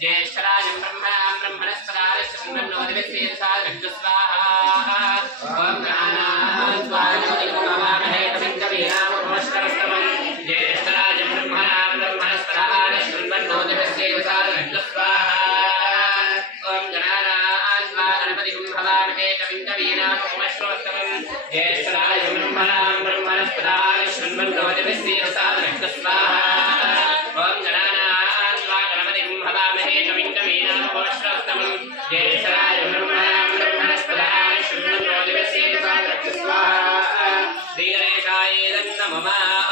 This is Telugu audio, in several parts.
ज्येष्ठराजं ब्रह्मणां ब्रह्मणस्पदाय श्रीमन्नोदिविश्वेशाय स्वाहा ओम ज्ञानात्वानमहे कविकवीनामोष्करस्तमं ज्येष्ठराजं ब्रह्मणां ब्रह्मणस्पदाय श्रीमन्नोदिविश्वेशाय स्वाहा ओम ज्ञानात्वानमहे कविकवीनामोष्करस्तमं ज्येष्ठराजं ब्रह्मणां ब्रह्मणस्पदाय श्रीमन्नोदिविश्वेशाय स्वाहा ओम ज्येष्ठराज ब्रह्मणां ब्रह्मणस्पदाय श्रीमन्नोदिविश्वेशाय स्वाहा श्री गणेशाय नमः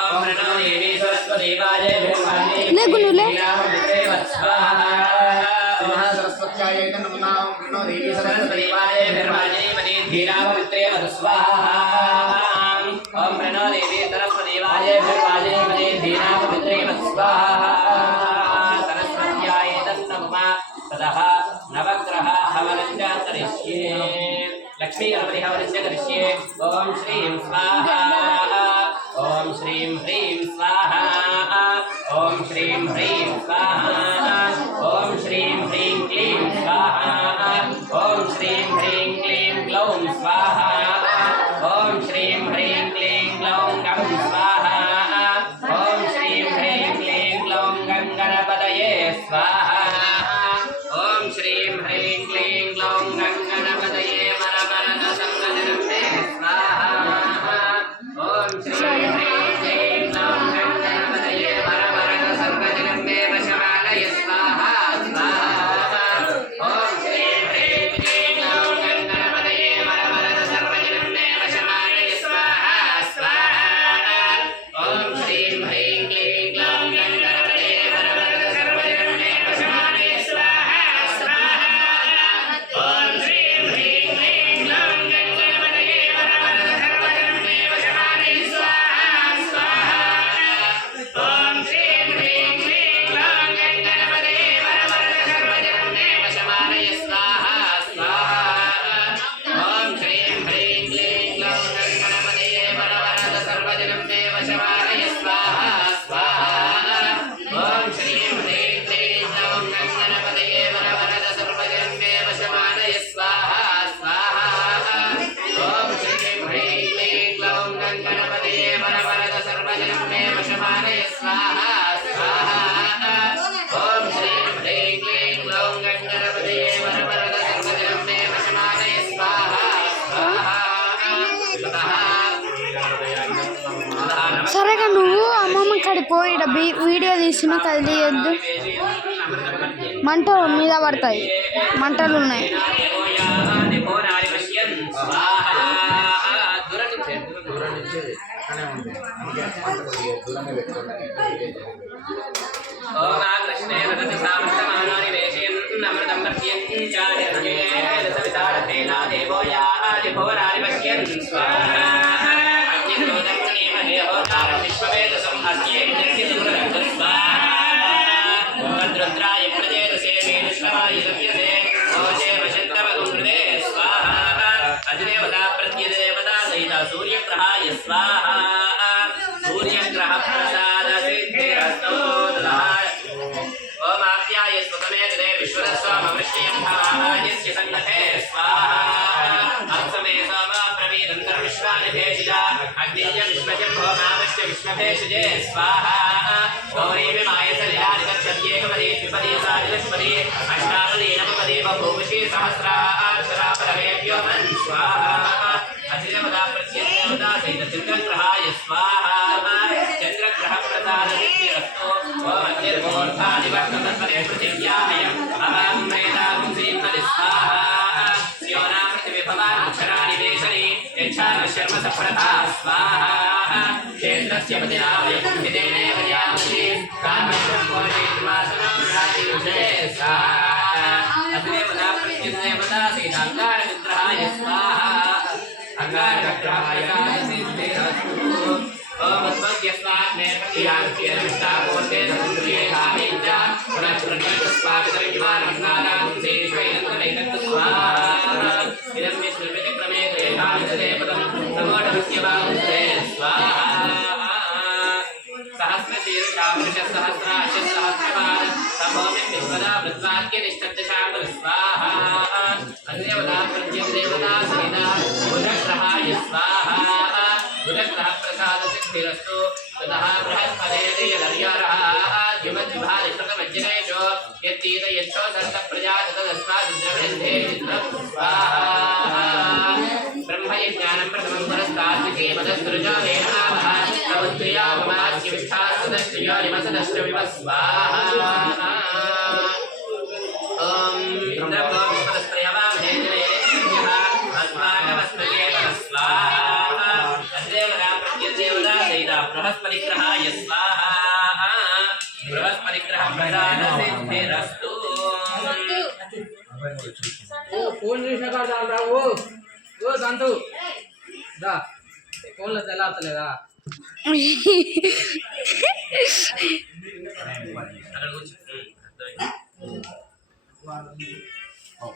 ओम प्रणो देवी सरस्वती वाजे ब्रह्मणे स्वाहा महासरस्वत्याय नमः ओम प्रणो देवी सरस्वती वाजे ब्रह्मणे मने धीरावमित्रे स्वाहा ओम प्रणो देवी सरस्वती वाजे ब्रह्मणे मने धीरावमित्रे स्वाहा सरस्वत्याय नमः ततः नवग्रह हवनञ्च करिष्ये लक्ष्मी गणपति हवनञ्च करिष्ये ओम श्रीं स्वाहा ओम श्रीं ह्रीं स्वाहा ओम श्रीं ह्रीं स्वाहा ओम श्रीं ह्रीं क्लीं स्वाहा ओम श्रीं ह्रीं क्लीं ग्लौं स्वाहा ओम श्रीं ह्रीं क्लीं ग्लौं गं स्वाहा ओम श्रीं ह्रीं क्लीं ग्लौं गं गणपतये स्वाहा श्रीं ह्रीं क्लीं ग्लौं गणपतये वरवरद संगजनते स्वाहा ओम श्रीं ह्रीं क्लीं ग्लौं गणपतये वरवरद संगजनते वशमालय स्वाहा स्वाहा ओम श्रीं ह्रीं क्लीं ग्लौं गणपतये वरवरद सर्वजनते वशमालय स्वाहा स्वाहा ओम श्रीं ह्रीं क्लीं ग्लौं गणपतये वरवरद सर्वजनते वशमालय स्वाहा సరేగా నువ్వు అమ్మమ్మ కాడికి పోయి వీడియో తీసిన కదిలియద్దు మంట మీద పడతాయి మంటలు ఉన్నాయి रुद्राय प्रदेशे वेदश्रवाय लभ्यते ओजे वशत्तमगुरुदे स्वाहा अधिदेवता प्रत्यदेवता सहिता सूर्यग्रहाय स्वाहा सूर्यग्रह प्रसाद सिद्धिरस्तु ओम आप्याय स्वतमे कृते विश्वरस्वामवृष्टियं भावायस्य सन्नते स्वाहा अक्षमे सोमा प्रवीदन्तर विश्वानि भेषजा अग्निय विश्वजम्भो नामश्च विश्वभेषजे स्वाहा गौरी विमायसल्यानि गच्छत्येकपदे द्विपदे सादिलक्ष्मदे अष्टापदे नवपदे बभूवशे सहस्राक्षरा परमेभ्यो मन् स्वाहा अधिदेवता प्रत्यदेवता सहित चन्द्रग्रहाय स्वाहा चन्द्रग्रह प्रसाद सिद्धिरस्तु ओम निर्मूर्धादिवर्तमन्मने पृथिव्याहयम् अहं प्रेतां श्रीमदि स्वाहा स्योना पृथिविभवानक्षराणि वेशने यच्छान शर्म सप्रथा स्वाहा क्षेत्रस्य पतिनावयं हितेनेव यामसि कामब्रह्मोजेतवासनं राजिरुषे स्वाहा अग्नेवदा प्रत्यदेवता सहिताङ्गारविग्रहाय स्वाहा अङ्गारविग्रहाय सिद्धिरस्तु ओम स्वस्यस्मात्मे प्रतियान्त्यर्मिष्टापोते समुद्रिये कामेज्जा पुनश्चरणीतस्वापितरिवानन्नादागुंसे श्वैनन्दनैकत्तु स्वाहा इदं विष्णुर्विक्रमे क्लेशामिषते पदं नमोढस्य बाहुस्ते स्वाहा सहस्रशे शीर्षा पुरुषसहस्राक्ष सहस्रपाद सभोमिं विश्वदा वृत्वाक्यनिष्ठब्दशाकुल स्वाहा अग्निदेवता प्रत्यग्देवता सहिता बुधग्रहाय स्वाहा बुधग्रह प्रसाद सिद्धिरस्तु ततः बृहस्पतिर्यदर्यरः द्युमद्विभादिकृतमज्जनेषु यत्तीत यच्छो सन्त प्रजा तदस्मादिद्रवृद्धे स्वाहा ब्रह्मयज्ञानं प्रथमं पुरस्ताद्वितीयमदस्सृजो हेनामः नवद्वयाममास्यविष्ठास्तदश्रियोनिमसदश्रविव स्वाहा ॐ इन्द्रं विश्वदस्त्रयवामहे जनेभ्यः अस्माकमस्मकेव स्वाहा तद्देवता प्रत्यदेवता सहिता बृहस्पतिग्रहाय स्वाहा बृहस्पतिग्रह प्रसादसिद्धिरस्तु फोन చేసిన కాడ రావు ఓ సంతు దా ఫోన్లో తెలాతలేదా అక్కడ కూర్చో ओम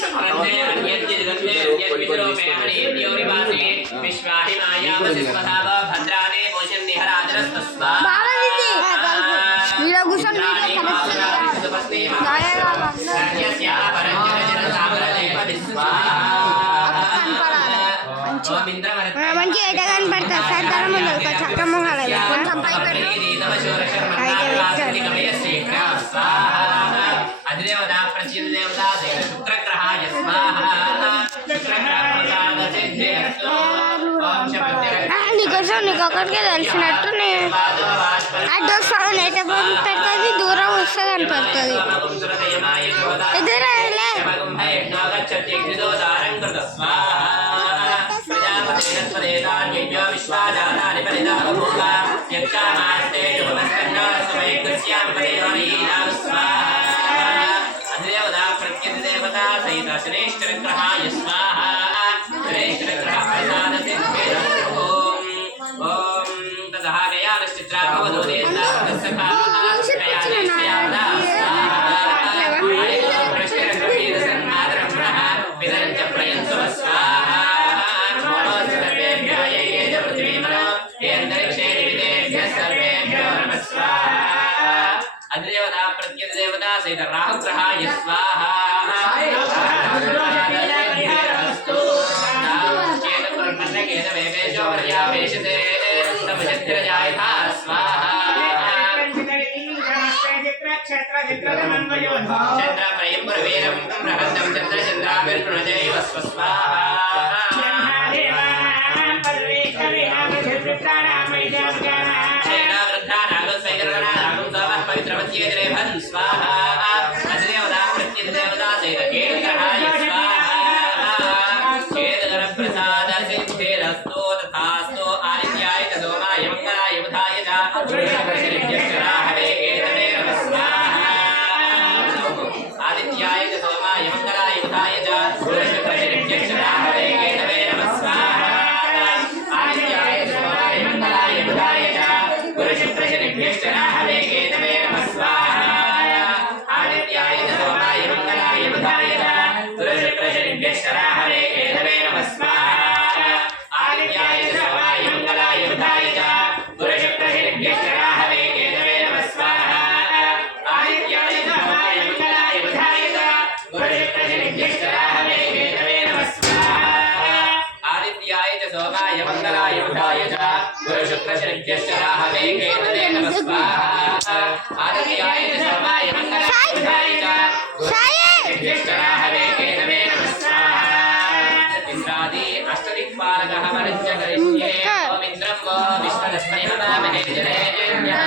शुक्रन्ने अन्यद्य जगन्ने अन्यद्विदरो मे हरिद्योरिवासे विश्वाहि मायावसिस्वधाव भद्राणे भोजन्निहराजरस्तस्वा వీడియో కూర్చొని మంచి ఎట కనపడతారు సార్ ధరం ఉంది చక్రము అధిదేవత ప్రత్యుదేవత శుక్రగ్రహాయ స్వాహా నీకోసం నీకు ఒకటికే తెలిసినట్టు అడ్డు వస్తాను ఎట పెడుతుంది దూరం వస్తే కనపడుతుంది ఎదురైలే అధిదేవత ప్రత్యదేవత సహిత శ్రేష్ఠగ్రహాయ స్వాహా శ్రేష్ఠగ్రహ ప్రసాద సిద్ధిరస్తు ఓం తదహ గయానశ్చిత్రాభవదోదే సఖా గయానశ్చియాదా స్వాహా ప్రశ్నరక్షీరసన్మాతరం నః విదరంచ ప్రయంతవ స్వాహా సర్వేభ్యో యేజ పృథివీమనో యేంతరిక్షే విదేభ్యः సర్వేభ్యో నమః స్వాహా అధిదేవత ప్రత్యదేవత సహిత రాహుగ్రహాయ స్వాహా చంద్రప్రయం ప్రవీరం ప్రహంతం చంద్రచంద్రాభిర్ణుజైవ స్వస్వాహా पवित्रवत्येद्रेभन् स्वाहा अतिदेवता प्रत्यदेवता सहित केतग्रहाय स्वाहा केतगरप्रसाद सिद्धिरस्तु तथास्तु आदित्याय च सोमाय मङ्गलाय बुधाय च वृषभशनिभ्यक्षराहवे केतवे नमः स्वाहा आदित्याय च सोमाय मङ्गलाय बुधाय च वृषभशनिभ्यक्षराहवे केतवे नमः स्वाहा आदित्याय च सोमाय मङ्गलाय बुधाय च वृषभशनिभ्यक्षराहवे केतवे नमः स्वाहा आदित्याय च सोमाय मङ्गलाय बुधाय च वृषभशनिभ्यक्षराहवे केतवे नमः स्वाहा आदित्याय च सोमाय मङ्गलाय बुधाय च वृषभशनिभ्यक्षराहवे केतवे नमः स्वाहा आदित्याय च सोमाय मङ्गलाय बुधाय च वृषभशनिभ्यक्षराहवे केतवे नमः स्वाहा आदित्याय च सोमाय मङ्गलाय बुधाय च वृषभशनिभ्यक्षराहवे केतवे नमः स्वाहा आदित्याय च सोमाय मङ्गलाय बुधाय च वृषभशनिभ्यक्षराहवे केतवे नमः स्वाहा इंद्रादि अष्टदिक्पालकः वरञ्च करिष्ये ओम इन्द्रं वो विश्वदस्महे जनेभ्यः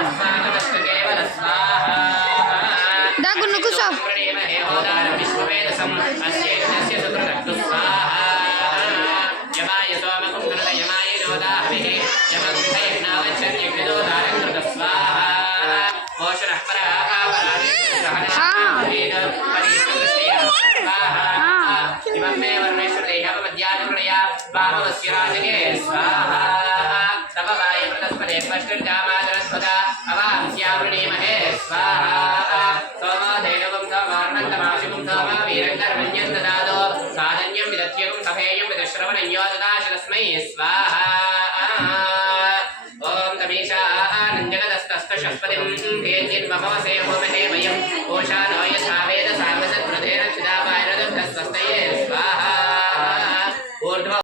अस्माकमस्तकेवल स्वाहा దగ్గర కూర్చో प्रणेमहे होदारं विश्ववेदसम् अस्येकस्य सुकृतक्तु स्वाहा यमाय सोमकुं कृत यमाय नोदाहविः यमकुम्भयज्ञावच्छन्यग्निदोदारं कृत स्वाहा मोषणः इमं मे वर्णेश्वरेह मध्यानुगणया वामवस्य राजगे स्वाहा तव वाय प्रतस्पदे स्पष्टिर्जामादरस्पदा अवांस्यावृणीमहे स्वाहा सोमो धेनुवं सोमार्णन्तमाशुकं सोमा वीरङ्गर्मण्यं ददातो साधन्यं विदत्यगं सभेयं विदश्रवणं यो ददाश तस्मै स्वाहा ॐ तमीशान बृहस्पतिं केचिन्ममासे होमहे वयम्